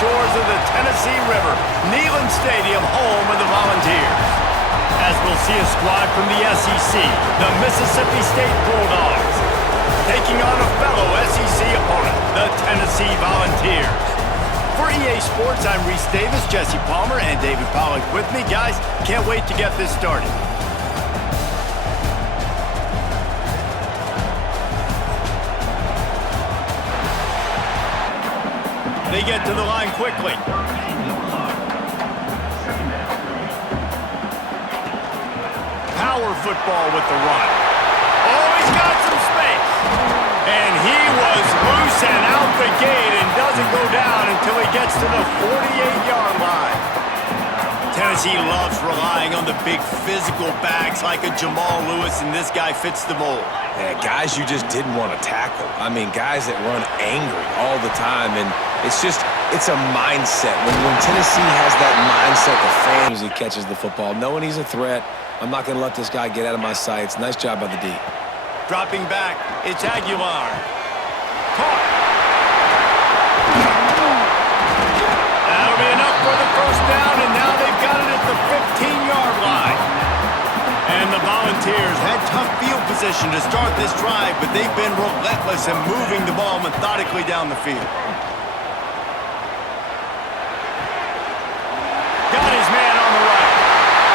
shores of the Tennessee River, Neyland Stadium, home of the Volunteers. As we'll see a squad from the SEC, the Mississippi State Bulldogs, taking on a fellow SEC opponent, the Tennessee Volunteers. For EA Sports, I'm Reese Davis, Jesse Palmer, and David Pollack with me. Guys, can't wait to get this started. They get to the line quickly. Power football with the run. Oh, he's got some space. And he was loose and out the gate and doesn't go down until he gets to the 48-yard line. Tennessee loves relying on the big physical backs like a Jamal Lewis, and this guy fits the mold. Yeah, guys you just didn't want to tackle. I mean, guys that run angry all the time, and it's a mindset. When Tennessee has that mindset, the fan usually catches the football, knowing he's a threat. I'm not going to let this guy get out of my sights. Nice job by the D. Dropping back, it's Aguilar. Caught. That'll be enough for the first down, and now they've got it at the 15-yard line. And the Volunteers had tough field position to start this drive, but they've been relentless in moving the ball methodically down the field. Got his man on the right,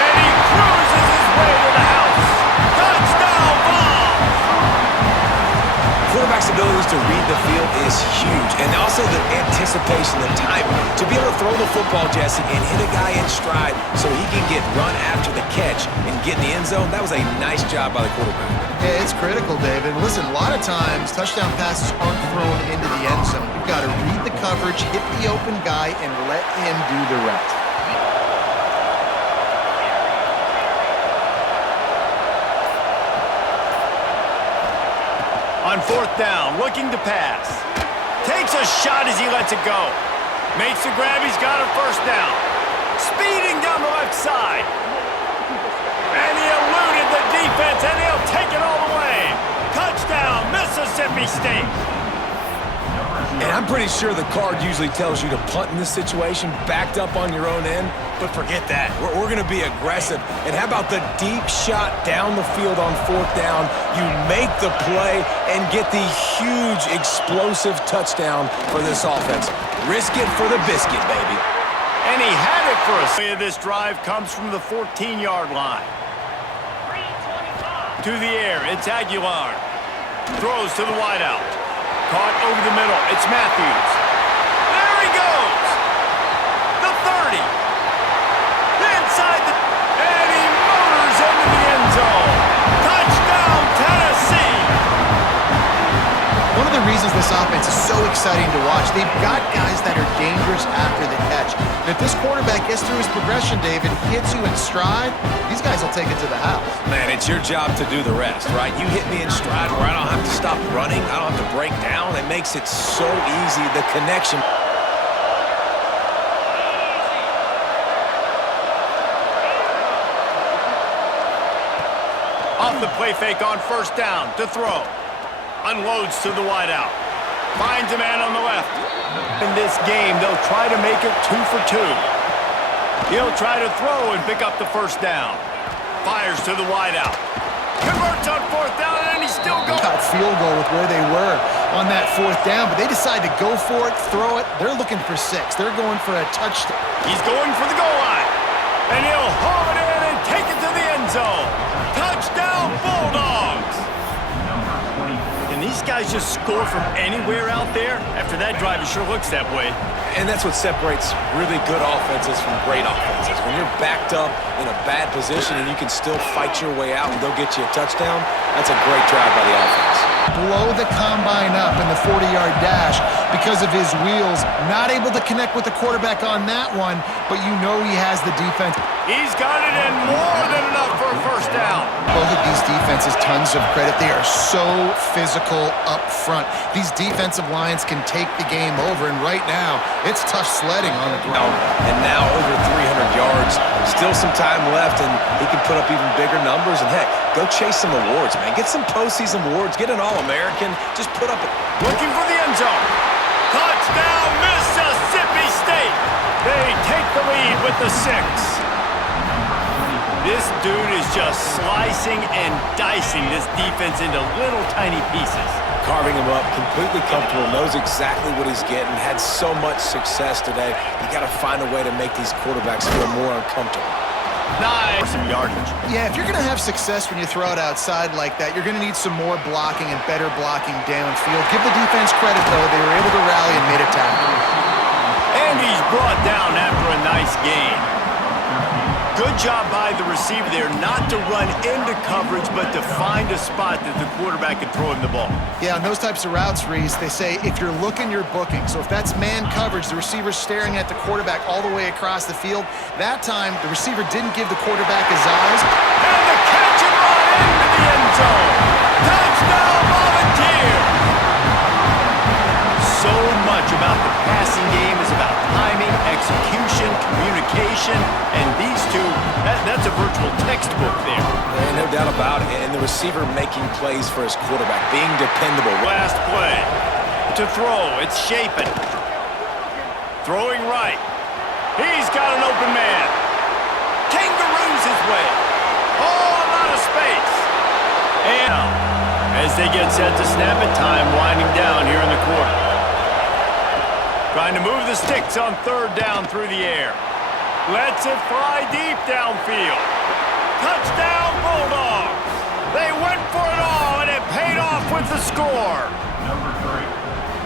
and he cruises his way to the house. Touchdown, Vols! Quarterback's abilities to read the field is huge, and also the anticipation, the timing. To be able to throw the football, Jesse, and hit a guy in stride so he can get run after the catch and get in the end zone, that was a nice job by the quarterback. Yeah, it's critical, David. Listen, a lot of times touchdown passes aren't thrown into the end zone. You've got to read the coverage, hit the open guy, and let him do the rest. On fourth down, looking to pass. Takes a shot as he lets it go. Makes the grab, he's got a first down. Speeding down the left side. And he eluded the defense, and he'll take it all the way. Touchdown, Mississippi State. And I'm pretty sure the card usually tells you to punt in this situation, backed up on your own end, but forget that. We're going to be aggressive. And how about the deep shot down the field on fourth down? You make the play and get the huge explosive touchdown for this offense. Risk it for the biscuit, baby. And he had it for us. This drive comes from the 14-yard line. To the air, it's Aguilar. Throws to the wideout. Caught over the middle, it's Matthews. There he goes! The 30. Inside the... And he motors into the end zone. Touchdown, Tennessee! One of the reasons this offense is so exciting to watch, they've got guys that are dangerous after the catch. And if this quarterback gets through his progression, David, hits you in stride, these guys will take it to the house. Man, it's your job to do the rest, right? You hit me in stride where I don't have to stop running. I don't have to break down. It makes it so easy, the connection. Off the play fake on first down to throw. Unloads to the wideout. Finds a man on the left. In this game, they'll try to make it 2 for 2. He'll try to throw and pick up the first down. Fires to the wideout. Converts on fourth down, and he's still going. Got field goal with where they were on that fourth down, but they decide to go for it, throw it. They're looking for 6. They're going for a touchdown. He's going for the goal line. And he'll haul it in and take it to the end zone. Touchdown, Bulldogs! And these guys just score from anywhere out there. After that drive, it sure looks that way. And that's what separates really good offenses from great offenses. When you're backed up in a bad position and you can still fight your way out and they'll get you a touchdown, that's a great drive by the offense. Blow the combine up in the 40-yard dash because of his wheels. Not able to connect with the quarterback on that one, but you know he has the defense. He's got it in more than enough for a first down. Both of these defenses, tons of credit. They are so physical up front. These defensive lines can take the game over, and right now, it's tough sledding on the ground. And now over 300 yards. Still some time left, and he can put up even bigger numbers. And heck, go chase some awards, man. Get some postseason awards. Get an All-American. Just put up... Looking for the end zone. Touchdown, Mississippi State! with the 6. This dude is just slicing and dicing this defense into little tiny pieces. Carving him up, completely comfortable, knows exactly what he's getting, had so much success today. You got to find a way to make these quarterbacks feel more uncomfortable. Nice. Some yardage. Yeah, if you're going to have success when you throw it outside like that, you're going to need some more blocking and better blocking downfield. Give the defense credit, though. They were able to rally and made a tackle. And he's brought down after a nice gain. Good job by the receiver there not to run into coverage, but to find a spot that the quarterback can throw him the ball. Yeah, on those types of routes, Reese, they say if you're looking, you're booking. So if that's man coverage, the receiver's staring at the quarterback all the way across the field. That time, the receiver didn't give the quarterback his eyes. And the catch and run into the end zone. Touchdown, Volunteers! So much about the passing game is about timing, execution, communication, and these two, that's a virtual textbook there. No doubt about it. And the receiver making plays for his quarterback, being dependable. Last play. To throw, it's Shapen. Throwing right. He's got an open man. Kangaroos his way. Oh, a lot of space. And as they get set to snap it, time winding down here in the quarter. Trying to move the sticks on 3rd down through the air. Lets it fly deep downfield. Touchdown, Bulldogs! They went for it all, and it paid off with the score.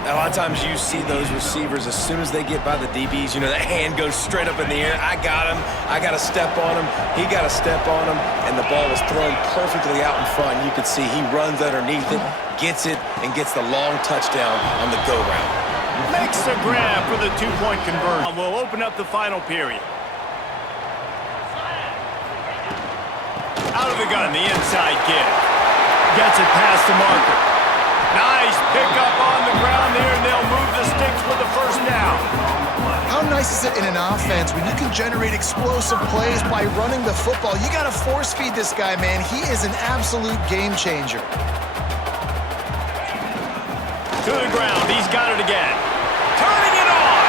A lot of times you see those receivers, as soon as they get by the DBs, you know, that hand goes straight up in the air. I got him. I got to step on him. He got to step on him, and the ball was thrown perfectly out in front. You could see he runs underneath it, gets it, and gets the long touchdown on the go-round. Makes the grab for the 2-point conversion. We'll open up the final period. Out of the gun, the inside kick. Gets it past the marker. Nice pickup on the ground there, and they'll move the sticks for the 1st down. How nice is it in an offense when you can generate explosive plays by running the football? You got to force feed this guy, man. He is an absolute game changer. To the ground, he's got it again. Turning it on.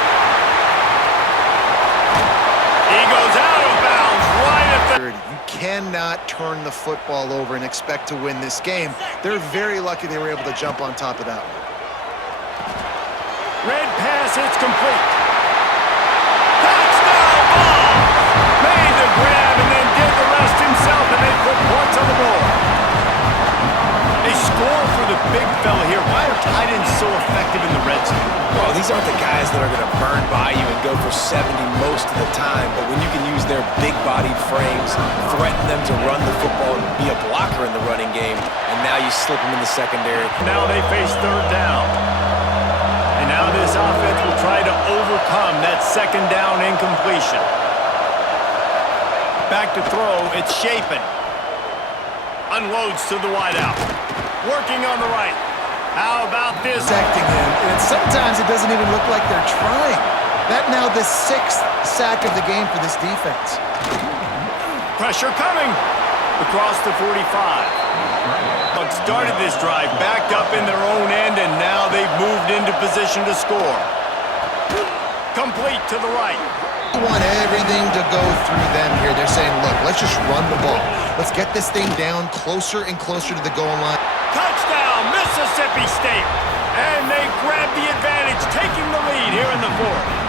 He goes out of bounds right at the... You cannot turn the football over and expect to win this game. They're very lucky they were able to jump on top of that one. Red pass, it's complete. Touchdown, Vols! Made the grab and then did the rest himself, and they put points on the board. They score for the big fella here. Why are tight ends so effective in the red zone? Well, these aren't the guys that are going to burn by you and go for 70 most of the time, but when you can use their big-bodied frames, threaten them to run the football and be a blocker in the running game, and now you slip them in the secondary. Now they face 3rd down. And now this offense will try to overcome that 2nd down incompletion. Back to throw, it's Shapen. Unloads to the wideout. Working on the right. How about this? Protecting him, and sometimes it doesn't even look like they're trying. That now the 6th sack of the game for this defense. Pressure coming. Across the 45. Started this drive, backed up in their own end, and now they've moved into position to score. Complete to the right. They want everything to go through them here. They're saying, look, let's just run the ball. Let's get this thing down closer and closer to the goal line. Touchdown, Mississippi State. And they grab the advantage, taking the lead here in the 4th.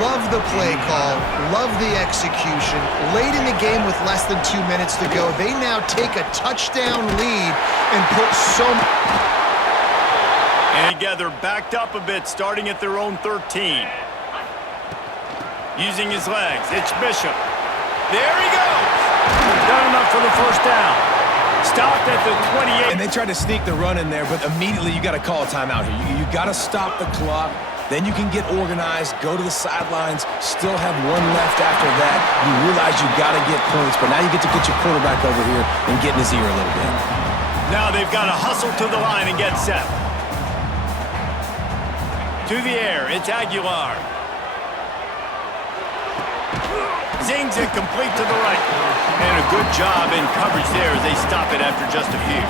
Love the play call, love the execution. Late in the game with less than 2 minutes to go, they now take a touchdown lead and put so much. And together, backed up a bit, starting at their own 13. Using his legs, it's Bishop. There he goes. Done enough for the 1st down. Stopped at the 28. And they tried to sneak the run in there, but immediately you got to call a timeout here. You got to stop the clock. Then you can get organized, go to the sidelines, still have 1 left after that. You realize you got to get points, but now you get to get your quarterback over here and get in his ear a little bit. Now they've got to hustle to the line and get set. To the air, it's Aguilar. Zings it complete to the right. And a good job in coverage there as they stop it after just a few.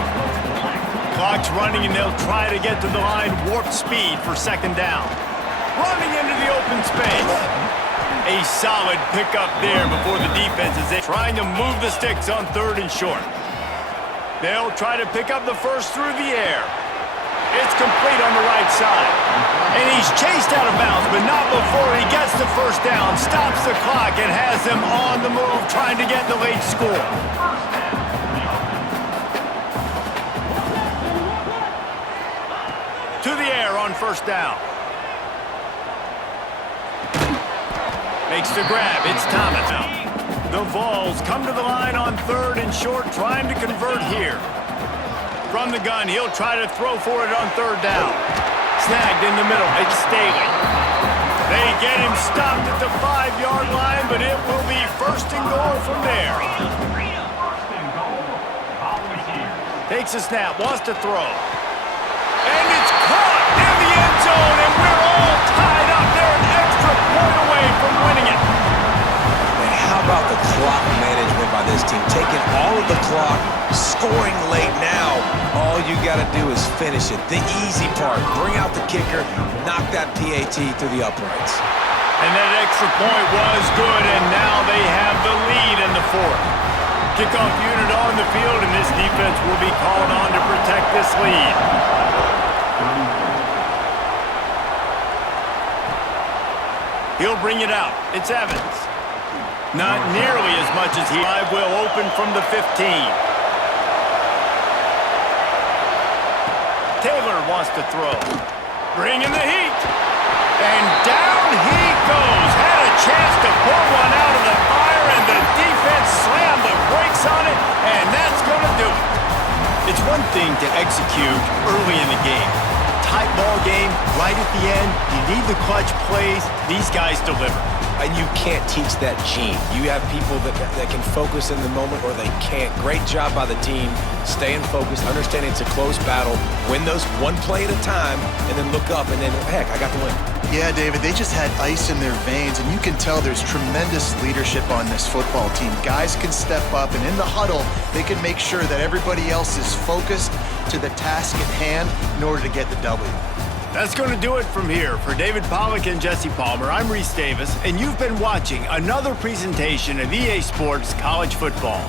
Clock's running and they'll try to get to the line, warp speed for 2nd down. Running into the open space. A solid pickup there before the defense is trying to move the sticks on 3rd and short. They'll try to pick up the first through the air. It's complete on the right side. And he's chased out of bounds, but not before he gets the first down, stops the clock, and has them on the move trying to get the late score. To the air on 1st down. Makes the grab. It's Thomas. The Vols come to the line on 3rd and short, trying to convert here. From the gun, he'll try to throw for it on 3rd down. Snagged in the middle. It's Staley. They get him stopped at the 5-yard line, but it will be 1st and goal from there. Takes a snap, wants to throw. And it's caught in the end zone, and we're all tied up. They're an extra point away from winning it. And how about the clock management by this team? Taking all of the clock, scoring late now. All you got to do is finish it. The easy part, bring out the kicker, knock that PAT through the uprights. And that extra point was good, and now they have the lead in the 4th. Kickoff unit on the field, and this defense will be called on to protect this lead. He'll bring it out. It's Evans. Not nearly as much as he will open from the 15. Taylor wants to throw. Bringing the heat. And down he goes. Had a chance to pull one out of the fire, and the defense slammed the brakes on it, and that's going to do it. It's one thing to execute early in the game. Tight ball game, right at the end. You need the clutch plays. These guys deliver. And you can't teach that gene. You have people that can focus in the moment, or they can't. Great job by the team, staying focused, understanding it's a close battle, win those one play at a time, and then look up, and then, heck, I got the win. Yeah, David, they just had ice in their veins, and you can tell there's tremendous leadership on this football team. Guys can step up, and in the huddle, they can make sure that everybody else is focused to the task at hand in order to get the W. That's going to do it from here. For David Pollack and Jesse Palmer, I'm Reese Davis, and you've been watching another presentation of EA Sports College Football.